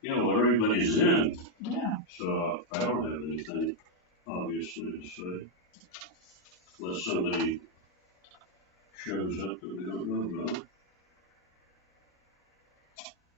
Yeah, well, everybody's in, Yeah. so I don't have anything, obviously, to say. Unless somebody shows up that we don't know about.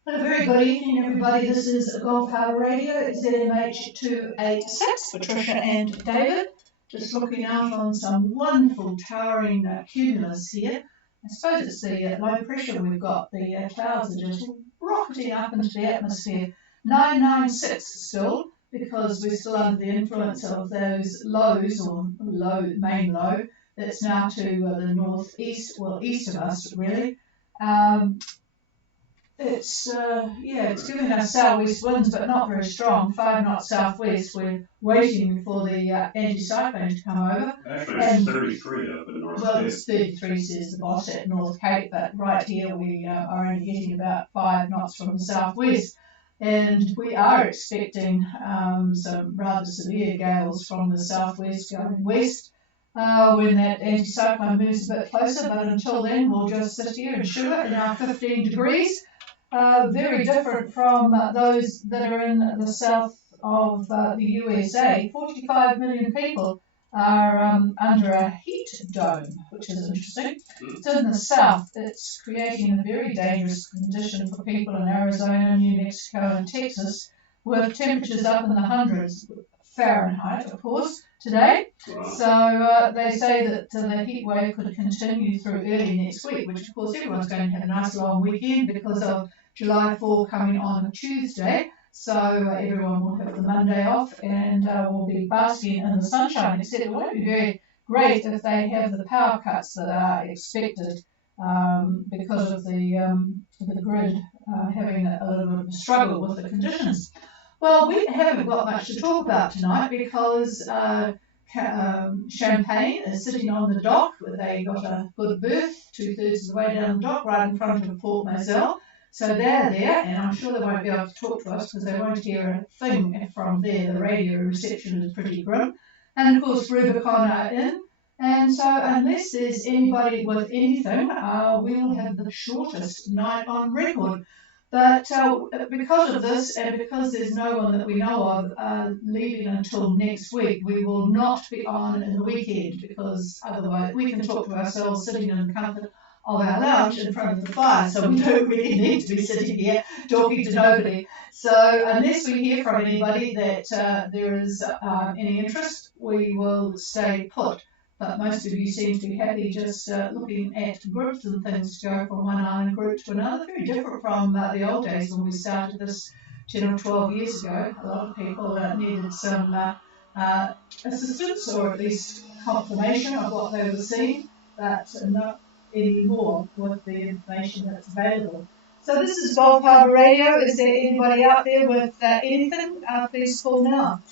A very good evening, everybody. This is Gulf Harbour Radio, ZMH286. Patricia and David, just looking out on some wonderful towering cumulus here. I suppose it's the low pressure we've got. The clouds are just rocketing up into the atmosphere. 996 still, because we're still under the influence of those lows, or main low, that's now to the northeast, well, east of us, really. It's giving us southwest winds, but not very strong. 5 knots southwest. We're waiting for the anticyclone to come over. Actually, it's 33 up in North Cape. Well, it's 33, says the boss at North Cape, but right here we are only getting about 5 knots from the southwest. And we are expecting some rather severe gales from the southwest going west when that anticyclone moves a bit closer. But until then, we'll just sit here and shiver in our 15 degrees. Very different from those that are in the south of the USA. 45 million people are under a heat dome, which is interesting. So in the south, it's creating a very dangerous condition for people in Arizona, New Mexico and Texas, with temperatures up in the hundreds Fahrenheit, of course, today. So they say that the heat wave could continue through early next week, which of course everyone's going to have a nice long weekend because of July 4 coming on a Tuesday. So everyone will have the Monday off and will be basking in the sunshine, except it won't be very great if they have the power cuts that are expected because of the grid having a little bit of a struggle with the conditions. Well, we haven't got much to talk about tonight because Champagne is sitting on the dock. They got a good berth 2/3 of the way down the dock, right in front of Port Moselle. So they're there, and I'm sure they won't be able to talk to us because they won't hear a thing from there. The radio reception is pretty grim. And of course, Rubicon are in. And so unless there's anybody with anything, we'll have the shortest night on record. But because of this, and because there's no one that we know of leaving until next week, we will not be on in the weekend, because otherwise we can talk to ourselves sitting in the comfort of our lounge in front of the fire, so we don't really need to be sitting here talking to nobody. So unless we hear from anybody that there is any interest, we will stay put. But most of you seem to be happy just looking at groups and things to go from one island group to another. Very different from the old days when we started this 10 or 12 years ago. A lot of people needed some assistance, or at least confirmation of what they were seeing, but not anymore with the information that's available. So this is Gulf Harbour Radio. Is there anybody out there with anything? Please call now.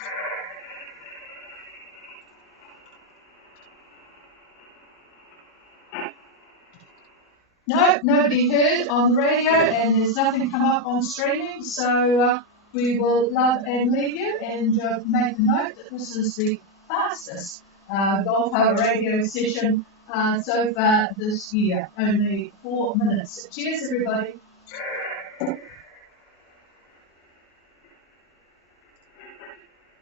No, nobody heard on the radio, and there's nothing come up on streaming, so we will love and leave you, and make a note that this is the fastest Gulf Harbour radio session so far this year. Only 4 minutes. Cheers, everybody.